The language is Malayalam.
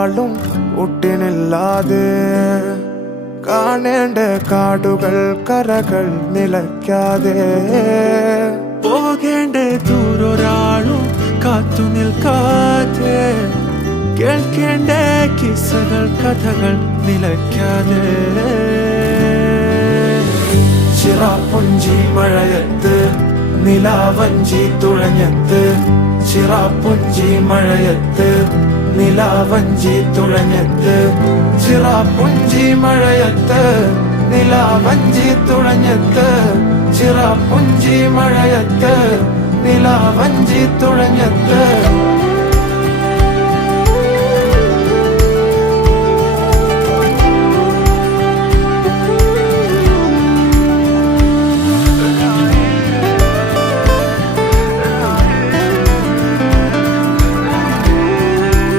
ഒരാളും ഒട്ടിനില്ലാതെ കാണേണ്ട കാടുകൾ കരകൾ നിലയ്ക്കാതെ പോകേണ്ട ദൂരൊരാളും കാത്തു നിൽക്കാതെ കേൾക്കേണ്ട കിസ്സകൾ കഥകൾ നിലയ്ക്കാതെ ചിറാപ്പുഞ്ചി മഴയത്ത് നിലാവഞ്ചി തുഴഞ്ഞത്ത് ചിറാപ്പുഞ്ചി മഴയത്ത് നിലാവഞ്ചി തുഴഞ്ഞത്ത് ചിറാപ്പുഞ്ചി മഴയത്ത് നിലാവഞ്ചി തുഴഞ്ഞത്ത് ചിറാപ്പുഞ്ചി മഴയത്ത് നിലാവഞ്ചി തുഴഞ്ഞത്ത്